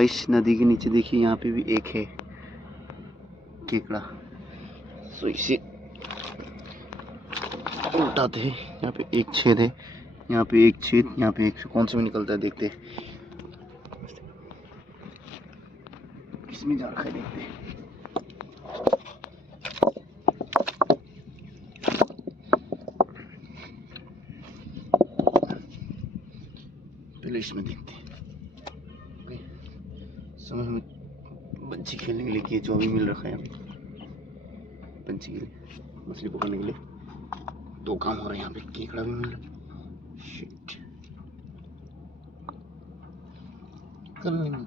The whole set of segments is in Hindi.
गाइस नदी के नीचे देखिए यहाँ पे भी एक है केकड़ा। तो इसे उठाते हैं। यहाँ पे एक छेद है, यहाँ पे एक छेद, यहाँ पे एक, कौन से में निकलता है देखते हैं। किसमें जा रखा है देखते हैं। पहले इसमें देखते हैं। समय हमें पंछी खेलने के लिए केंचुआ भी मिल रखा है यहाँ पे। पंछी के लिए, मछली पकड़ने के लिए दो काम हो रहे हैं यहाँ पे। केकड़ा भी मिल रहा है। शिट, करने में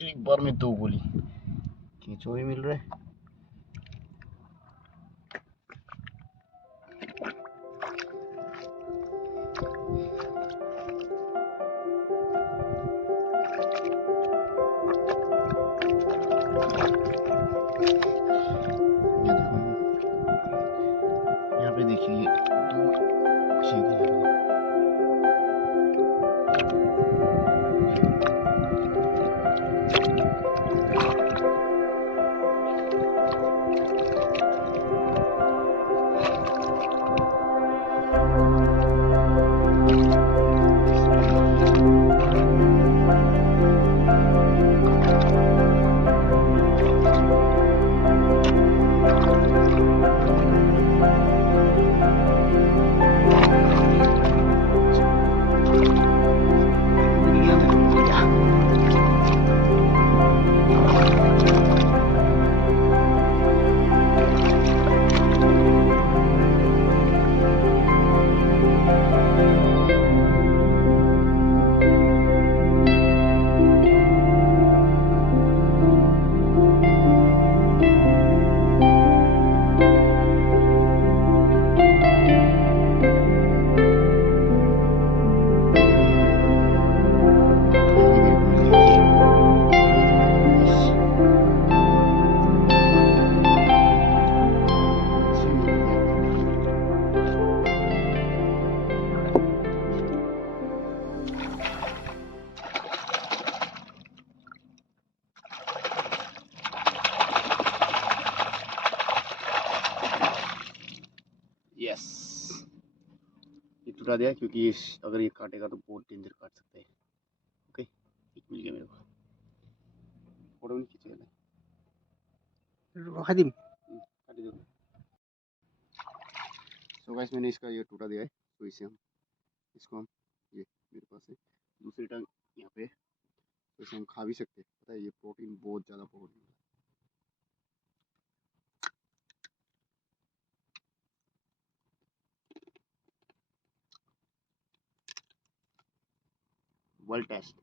एक बार में दो गोली। केंचुआ भी मिल रहा है। यहाँ पे देखिए दो छेद हैं। यस, ये टुटा दिया क्योंकि अगर ये काटेगा तो बहुत डेंजर काट सकता है। ओके, एक मिल गया मेरे को। फोटो नहीं खींचेगा खादिम काट दो। तो गाइस मैंने इसका ये टूटा दिया है, तो इसे हम ये मेरे पास है दूसरी टंग यहाँ पे, तो इसे हम खा भी सकते हैं। पता है ये प्रोटीन, बहुत ज़्यादा प्रोटीन है। World test